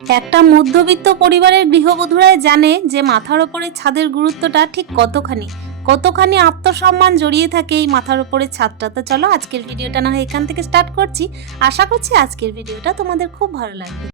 একটা মধ্যবিত্ত পরিবারের গৃহবধূরাই জানে যে মাথার ওপরে ছাদের গুরুত্বটা ঠিক কতখানি। কতখানি আত্মসম্মান জড়িয়ে থাকে এই মাথার ওপরে ছাদটা। তো চলো আজকের ভিডিওটা না হয় এখান থেকে স্টার্ট করছি। আশা করছি আজকের ভিডিওটা তোমাদের খুব ভালো লাগবে।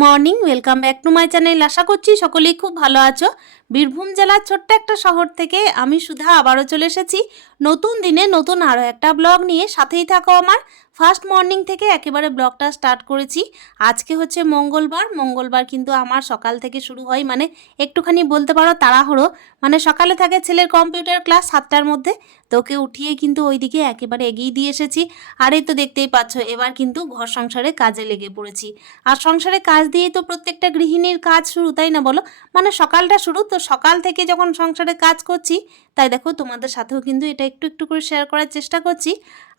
Morning, welcome back to my channel. আশা করছি সকলেই খুব ভালো আছো। বীরভূম জেলার ছোট্ট একটা শহর থেকে আমি সুধা আবারও চলে এসেছি। নতুন দিনে নতুন আরও একটা ব্লগ নিয়ে। সাথেই থাকো আমার। ফার্স্ট মর্নিং থেকে একেবারে ব্লগটা স্টার্ট করেছি। আজকে হচ্ছে মঙ্গলবার। মঙ্গলবার কিন্তু আমার সকাল থেকে শুরু হয়। মানে একটুখানি বলতে পারো তাড়াহুড়ো। মানে সকালে থাকে ছেলের কম্পিউটার ক্লাস সাতটার মধ্যে। তো ওকে উঠিয়ে কিন্তু ওইদিকে একেবারে এগিয়ে দিয়ে এসেছি। আর এই তো দেখতেই পাচ্ছ, এবার কিন্তু ঘর সংসারে কাজে লেগে পড়েছি। আর সংসারে কাজ দিয়েই তো প্রত্যেকটা গৃহিণীর কাজ শুরু, তাই না বলো? মানে সকালটা শুরু, তো সকাল থেকে যখন সংসারে কাজ করছি, তাই দেখো তোমাদের সাথেও কিন্তু এটা একটু একটু করে শেয়ার করার চেষ্টা করছি।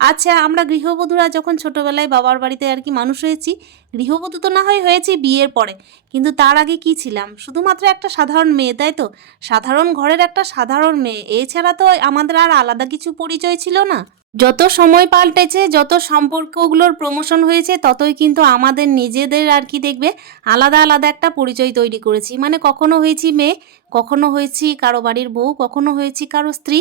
আচ্ছা আমরা গৃহবধূরা যখন ছোটোবেলায় বাবার বাড়িতে আর কি মানুষ হয়েছি, গৃহবধূ তো না হয় হয়েছি বিয়ের পরে, কিন্তু তার আগে কি ছিলাম? শুধুমাত্র একটা সাধারণ মেয়ে, তাই তো? সাধারণ ঘরের একটা সাধারণ মেয়ে, এছাড়া তো আমাদের আর আলাদা কিছু পরিচয় ছিল না। যত সময় পাল্টেছে, যত সম্পর্কগুলোর প্রমোশন হয়েছে, ততই কিন্তু আমাদের নিজেদের আর কি দেখবে, আলাদা আলাদা একটা পরিচয় তৈরি করেছি। মানে কখনো হয়েছি মেয়ে কখনো হয়েছি কারও বাড়ির বউ, কখনো হয়েছি কারও স্ত্রী,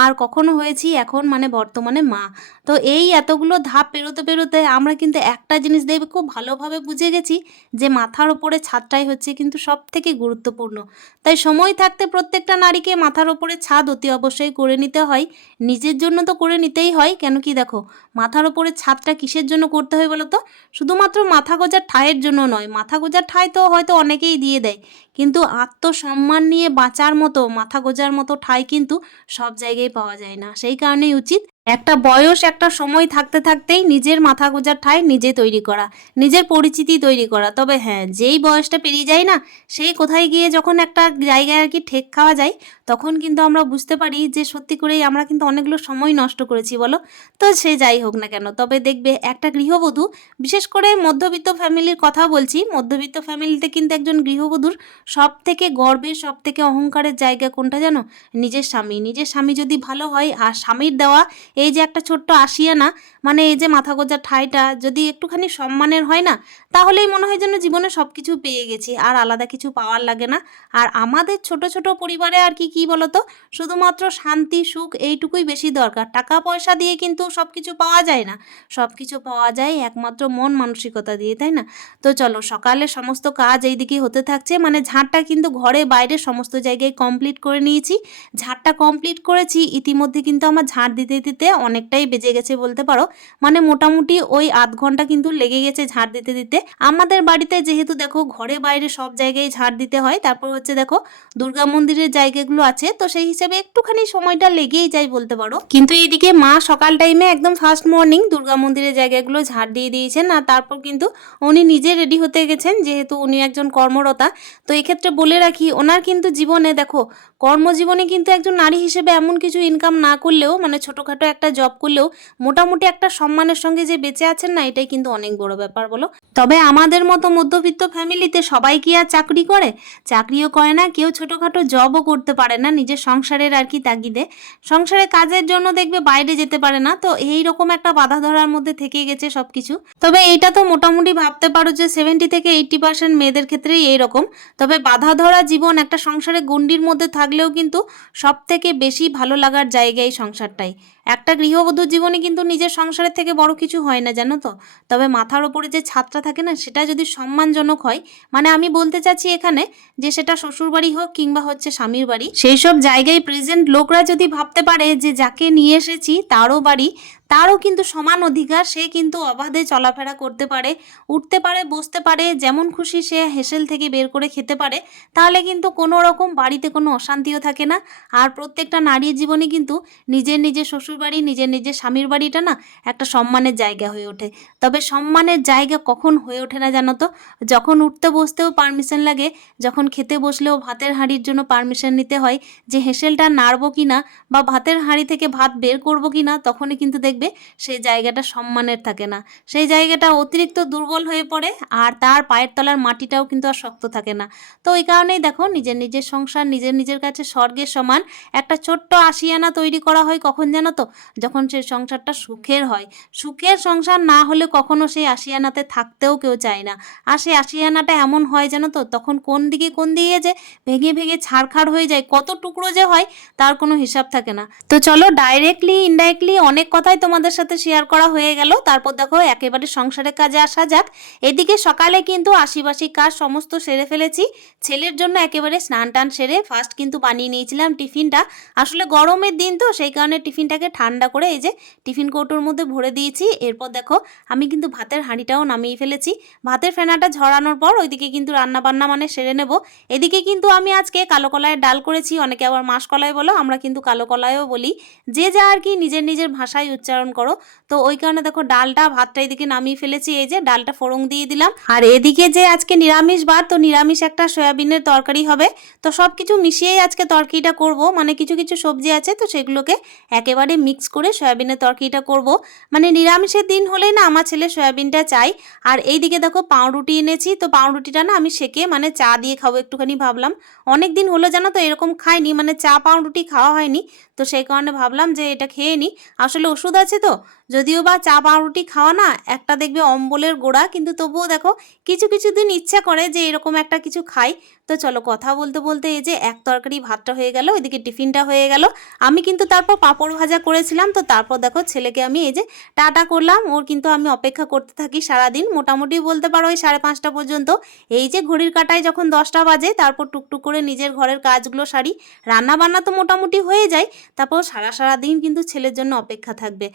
আর কখনো হয়েছি এখন মানে বর্তমানে মা। তো এই এতগুলো ধাপ পেরোতে পেরোতে আমরা কিন্তু একটা জিনিস দেখবে খুব ভালোভাবে বুঝে গেছি যে মাথার ওপরে ছাদটাই হচ্ছে কিন্তু সব থেকে গুরুত্বপূর্ণ। তাই সময় থাকতে প্রত্যেকটা নারীকে মাথার ওপরে ছাদ অতি অবশ্যই করে নিতে হয়। নিজের জন্য তো করে নিতেই হয়, কেন কি দেখো, মাথার ওপরে ছাদটা কিসের জন্য করতে হয় বলো তো? শুধুমাত্র মাথা গোজার ঠায়ের জন্য নয়, মাথা গোজার ঠাই তো হয়তো অনেকেই দিয়ে দেয়। কিন্তু আত্মসম্মান নিয়ে বাঁচার মতো, মাথা গোজার মতো ঠাই কিন্তু সব জায়গায় পাওয়া যায় না। সেই কারণেই উচিত একটা বয়স, একটা সময় থাকতে থাকতেই নিজের মাথা গোজার ঠাই নিজে তৈরি করা, নিজের পরিচিতি তৈরি করা। তবে হ্যাঁ যেই বয়সটা পেরিয়ে যায় না সেই কোথায় গিয়ে যখন একটা জায়গায় আর কি ঠেক খাওয়া যায় তখন কিন্তু আমরা বুঝতে পারি যে সত্যি করেই আমরা কিন্তু অনেকগুলো সময় নষ্ট করেছি, বলো? তো সে যাই হোক না কেন। তবে দেখবে একটা গৃহবধূ, বিশেষ করে মধ্যবিত্ত ফ্যামিলির কথা বলছি, মধ্যবিত্ত ফ্যামিলিতে কিন্তু একজন গৃহবধূর সব থেকে গর্বের সব থেকে অহংকারের জায়গা কোনটা জানো? নিজের স্বামী। নিজের স্বামী যদি ভালো হয়, আর স্বামীর দেওয়া এই যে একটা ছোট্ট আসিয়ানা মানে এই যে মাথা গোজার ঠাইটা, যদি একটুখানি সম্মানের হয় না, তাহলেই মনে হয় যেন জীবনে সব কিছু পেয়ে গেছি, আর আলাদা কিছু পাওয়ার লাগে না। আর আমাদের ছোট ছোট পরিবারে আর কি কি বলতো? শুধুমাত্র শান্তি, সুখ এইটুকুই বেশি দরকার। টাকা পয়সা দিয়ে কিন্তু সব কিছু পাওয়া যায় না। সব কিছু পাওয়া যায় একমাত্র মন মানসিকতা দিয়ে, তাই না? তো চলো, সকালে সমস্ত কাজ এইদিকে হতে থাকছে। মানে ঝাঁটটা কিন্তু ঘরে বাইরে সমস্ত জায়গায় কমপ্লিট করে নিয়েছি। ঝাঁটটা কমপ্লিট করেছি, ইতিমধ্যে কিন্তু আমার ঝাঁট দিতে দিতে অনেকটাই বেজে গেছে বলতে পারো। মানে মোটামুটি ওই আধ ঘণ্টা কিন্তু লেগে গেছে ঝাঁট দিতে দিতে। আমাদের বাড়িতে যেহেতু দেখো, ঘরে বাইরে সব জায়গায় ঝাঁট দিতে হয়। তারপর হচ্ছে দেখো, দুর্গা মন্দিরের জায়গাগুলো আছে, তো সেই হিসেবে একটুখানি সময়টা লেগেই যায় বলতে পারো। কিন্তু এইদিকে মা সকাল টাইমে একদম ফার্স্ট মর্নিং দুর্গা মন্দিরের জায়গাগুলো ঝাড় দিয়ে দিয়েছেন আর তারপর কিন্তু উনি নিজে রেডি হতে গেছেন, যেহেতু উনি একজন কর্মরতা। তো এক্ষেত্রে বলে রাখি, ওনার কিন্তু জীবনে দেখো, কর্মজীবনে কিন্তু একজন নারী হিসেবে এমন কিছু ইনকাম না করলেও মানে ছোটোখাটো একটা জব করলেও, মোটামুটি একটা সম্মানের সঙ্গে যে বেঁচে আছেন না, এটাই কিন্তু অনেক বড় ব্যাপার বলো। তবে আমাদের মতো মধ্যবিত্ত ফ্যামিলিতে সবাই কি আর চাকরি করে? চাকরিও করে না, কেউ ছোটোখাটো জবও করতে পারে না, নিজের সংসারের আর কি তাগিদে। সংসারে কাজের জন্য দেখবে বাইরে যেতে পারে না, তো এই রকম একটা বাধা ধরার মধ্যে থেকে গেছে সব কিছু তবে এইটা তো মোটামুটি ভাবতে পারো যে সেভেন্টি থেকে এইটটি পার্সেন্ট মেয়েদের ক্ষেত্রেই এইরকম তবে বাধা ধরা জীবন একটা সংসারে গণ্ডির মধ্যে থাকলেও কিন্তু সব থেকে বেশি ভালো লাগার জায়গা এই সংসারটাই। একটা গৃহবধূর জীবনে কিন্তু নিজের সংসারের থেকে বড় কিছু হয় না, জানো তো? তবে মাথার ওপরে যে ছাদটা থাকে না, সেটা যদি সম্মানজনক হয় মানে আমি বলতে চাচ্ছি এখানে যে সেটা শ্বশুর বাড়ি হোক কিংবা হচ্ছে স্বামীর বাড়ি, সেই সব জায়গায় প্রেজেন্ট লোকরা যদি ভাবতে পারে যে যাকে নিয়ে এসেছি তারও বাড়ি তারও কিন্তু সমান অধিকার, সে কিন্তু অবাধে চলাফেরা করতে পারে, উঠতে পারে, বসতে পারে, যেমন খুশি সে হেসেল থেকে বের করে খেতে পারে, তাহলে কিন্তু কোনো রকম বাড়িতে কোনো অশান্তিও থাকে না। আর প্রত্যেকটা নারীর জীবনে কিন্তু নিজের নিজের শ্বশুরবাড়ি, নিজের নিজের স্বামীর বাড়িটা না একটা সম্মানের জায়গা হয়ে ওঠে। তবে সম্মানের জায়গা কখন হয়ে ওঠে না জানো তো? যখন উঠতে বসতেও পারমিশন লাগে, যখন খেতে বসলেও ভাতের হাঁড়ির জন্য পারমিশন নিতে হয়, যে হেসেলটা নাড়বো কি না বা ভাতের হাঁড়ি থেকে ভাত বের করব কি না তখনই কিন্তু দেখবে দেখবে সেই জায়গাটা সম্মানের থাকে না। সেই জায়গাটা অতিরিক্ত দুর্বল হয়ে পড়ে আর তার পায়ের তলার মাটিটাও কিন্তু আর শক্ত থাকে না। তো ওই কারণেই দেখো নিজের নিজের সংসার, নিজের নিজের কাছে স্বর্গের সমান একটা ছোট্ট আশিয়ানা তৈরি করা হয় কখন জানো তো? যখন সেই সংসারটা সুখের হয়। সুখের সংসার না হলে কখনো সেই আশিয়ানাতে থাকতেও কেউ চায় না। আর সেই আশিয়ানাটা এমন হয় জানো তো? তখন কোন দিকে কোন দিকে যে ভেঙে ভেঙে ছাড়খাড় হয়ে যায়, কত টুকরো যে হয় তার কোনো হিসাব থাকে না। তো চলো ডাইরেক্টলি ইনডাইরেক্টলি অনেক কথাই তোমাদের সাথে শেয়ার করা হয়ে গেল। তারপর দেখো, একেবারে সংসারের কাজে আসা যাক। এদিকে সকালে কিন্তু আশিবাসী কাজ সমস্ত সেরে ফেলেছি। ছেলের জন্য একেবারে স্নান টান সেরে ফার্স্ট কিন্তু বানিয়ে নিয়েছিলাম টিফিনটা। আসলে গরমের দিন তো, সেই কারণে টিফিনটাকে ঠান্ডা করে এই যে টিফিন কৌটোর মধ্যে ভরে দিয়েছি। এরপর দেখো, আমি কিন্তু ভাতের হাঁড়িটাও নামিয়ে ফেলেছি। ভাতের ফেনাটা ঝরানোর পর ওইদিকে কিন্তু রান্না বান্না মানে সেরে নেব। এদিকে কিন্তু আমি আজকে কালো কলাইয়ের ডাল করেছি, অনেকে আবার মাস কলাই বলো, আমরা কিন্তু কালো কলায়ও বলি। যে যা আর কি নিজের নিজের ভাষায় উচ্চারণ করো। তো ওই কারণে দেখো ডালটা ভাতটা এদিকে নামিয়ে ফেলেছি। এই যে ডালটা ফোড়ং দিয়ে দিলাম। আর এদিকে যে আজকে নিরামিষ ভাত, তো নিরামিষ একটা সয়াবিনের তরকারি হবে। তো সব কিছু মিশিয়েই আজকে তরকারিটা করব। মানে কিছু কিছু সবজি আছে, তো সেগুলোকে একেবারে মিক্স করে সয়াবিনের তরকারিটা করব। মানে নিরামিষের দিন হলেই না আমার ছেলে সয়াবিনটা চাই আর এইদিকে দেখো পাউরুটি এনেছি। তো পাউরুটিটা না আমি সেকে মানে চা দিয়ে খাব একটুখানি ভাবলাম। অনেক দিন হলো জানো তো এরকম খাইনি। মানে চা পাউরুটি খাওয়া হয়নি। তো সেই কারণে ভাবলাম যে এটা খেয়ে নিই আসলে ওষুধ আছে তো যদিও বা চা পাউরুটি খাওয়া না, একটা দেখবে অম্বলের গোড়া, কিন্তু তবুও দেখো কিছু কিছু দিন ইচ্ছা করে যে এরকম একটা কিছু খাই। তো চলো কথা বলতে বলতে এই যে এক তরকারি ভাতটা হয়ে গেল, ওইদিকে টিফিনটা হয়ে গেল। আমি কিন্তু তারপর পাঁপড় ভাজা করেছিলাম, তো তারপর দেখো ছেলেকে আমি এই যে টাটা করলাম, ওর কিন্তু আমি অপেক্ষা করতে থাকি সারাদিন। মোটামুটি বলতে পারো ওই সাড়ে পাঁচটা পর্যন্ত। এই যে ঘড়ির কাটায় যখন দশটা বাজে, তারপর টুকটুক করে নিজের ঘরের কাজগুলো সারি। রান্না বান্না তো মোটামুটি হয়ে যায়, তারপর সারা সারা দিন কিন্তু ছেলের জন্য অপেক্ষা থাকবে।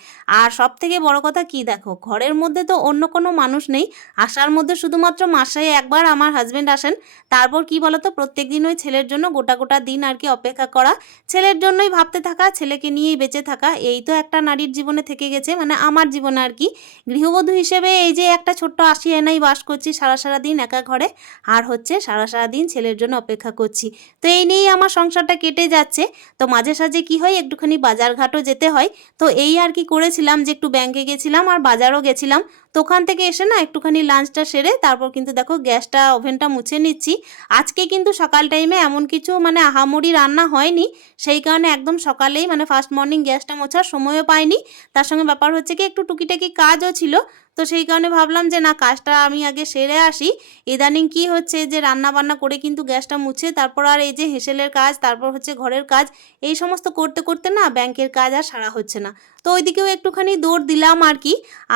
আর সব থেকে বড় কথা কি দেখো? ঘরের মধ্যে তো অন্য কোনো মানুষ নেই। আসার মধ্যে শুধুমাত্র মাসে একবার আমার হাজবেন্ড আসেন। তারপর কি বলতো? প্রত্যেক দিন ওই ছেলের জন্য গোটা গোটা দিন আর কি অপেক্ষা করা। ছেলের জন্যই ভাবতে থাকা, ছেলেকে নিয়েই বেঁচে থাকা, এই তো একটা নারীর জীবনে থেকে গেছে মানে আমার জীবনে আর কি। গৃহবধূ হিসেবে এই যে একটা ছোট্ট আশি এনাই বাস করছি সারা সারা দিন একা ঘরে। আর হচ্ছে সারা সারা দিন ছেলের জন্য অপেক্ষা করছি। তো এই নিয়েই আমার সংসারটা কেটে যাচ্ছে। তো মাঝে সাঝে কি হয়? একটুখানি বাজারঘাটও যেতে হয়। তো এই আর কি করেছিলাম যে একটু ব্যাংকে গেছিলাম আর বাজারও গেছিলাম। তো ওখান থেকে এসে না একটুখানি লাঞ্চটা সেরে তারপর কিন্তু দেখো গ্যাসটা, ওভেনটা মুছে নিচ্ছি। আজকে কিন্তু সকাল টাইমে এমন কিছু মানে আহামরি রান্না হয়নি। সেই কারণে একদম সকালেই মানে ফার্স্ট মর্নিং গ্যাসটা মোছার সময়ও পাইনি। তার সঙ্গে ব্যাপার হচ্ছে কি একটু টুকিটাকি কাজও ছিল। তো সেই কারণে ভাবলাম যে, না, কাজটা আমি আগে সেরে আসি। ইদানিং কি হচ্ছে যে রান্না বান্না করে কিন্তু গ্যাসটা মুছে, তারপর আর এই যে হেসেলের কাজ, তারপর হচ্ছে ঘরের কাজ, এই সমস্ত করতে করতে না ব্যাংকের কাজ আর সারা হচ্ছে না। তো ওইদিকেও একটুখানি দৌড় দিলাম আর কি।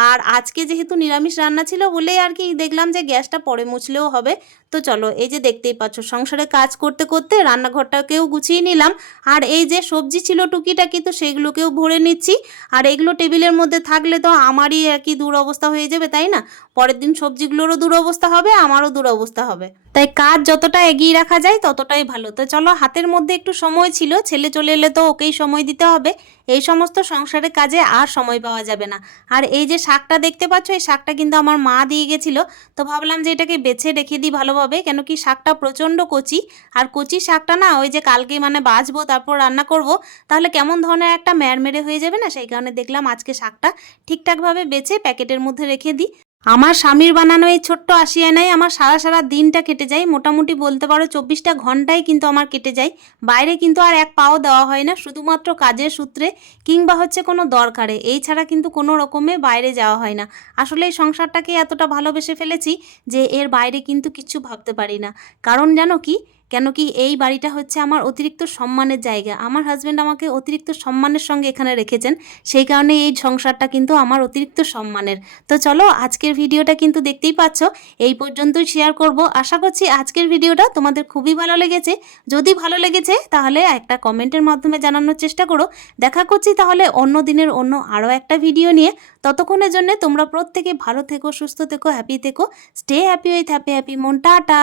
আর আজকে যেহেতু নিরামিষ রান্না ছিল বলেই আর কি দেখলাম যে, গ্যাসটা পরে মুছলেও হবে। তো চলো, এই যে দেখতেই পাচ্ছ, সংসারে কাজ করতে করতে রান্নাঘরটাকেও গুছিয়ে নিলাম। আর এই যে সবজি ছিল টুকিটাকি, তো সেগুলোকেও ভরে নিচ্ছি। আর এগুলো টেবিলের মধ্যে থাকলে তো আমারই কি দুরবস্থা হয়ে যাবে, তাই না? পরের দিন সবজিগুলোরও দুরবস্থা হবে, আমারও দুরবস্থা হবে। তাই কাজ যতটা এগিয়ে রাখা যায় ততটাই ভালো। তো চলো, হাতের মধ্যে একটু সময় ছিল, ছেলে চলে এলে তো ওকেই সময় দিতে হবে। এই সমস্ত সংসারের কাজে আর সময় পাওয়া যাবে না। আর এই যে শাকটা দেখতে পাচ্ছ, এই শাকটা কিন্তু আমার মা দিয়ে গেছিল। তো ভাবলাম যে এটাকে বেছে রেখে দিই ভালোভাবে, কেন কি শাকটা প্রচণ্ড কচি। আর কচি শাকটা না, ওই যে কালকে মানে বাঁচবো তারপর রান্না করব, তাহলে কেমন ধরনের একটা ম্যারমেরে হয়ে যাবে না? সেই কারণে দেখলাম আজকে শাকটা ঠিকঠাকভাবে বেছে প্যাকেটের মধ্যে রেখে দিই। আমার স্বামীর বানানো এই ছোট্ট আসিয়ানায় আমার সারা সারা দিনটা কেটে যায়। মোটামুটি বলতে পারো চব্বিশটা ঘন্টাই কিন্তু আমার কেটে যায়। বাইরে কিন্তু আর এক পাও দেওয়া হয় না, শুধুমাত্র কাজের সূত্রে কিংবা হচ্ছে কোনো দরকারে। এই ছাড়া কিন্তু কোনো রকমে বাইরে যাওয়া হয় না। আসলে এই সংসারটাকে এতটা ভালোবেসে ফেলেছি যে এর বাইরে কিন্তু কিছু ভাবতে পারি না। কারণ জানো কি? কেন কি এই বাড়িটা হচ্ছে আমার অতিরিক্ত সম্মানের জায়গা। আমার হাজব্যান্ড আমাকে অতিরিক্ত সম্মানের সঙ্গে এখানে রেখেছেন। সেই কারণে এই সংসারটা কিন্তু আমার অতিরিক্ত সম্মানের। তো চলো, আজকের ভিডিওটা কিন্তু দেখতেই পাচ্ছ। এই পর্যন্তই শেয়ার করব। আশা করছি আজকের ভিডিওটা তোমাদের খুবই ভালো লেগেছে। যদি ভালো লেগেছে, তাহলে একটা কমেন্টের মাধ্যমে জানানোর চেষ্টা করো। দেখা করছি তাহলে অন্য দিনের অন্য আরও একটা ভিডিও নিয়ে। ততক্ষণের জন্য তোমরা প্রত্যেকে ভালো থেকো, সুস্থ থেকো হ্যাপি থেকো। Stay happy with happy happy মন। টাটা!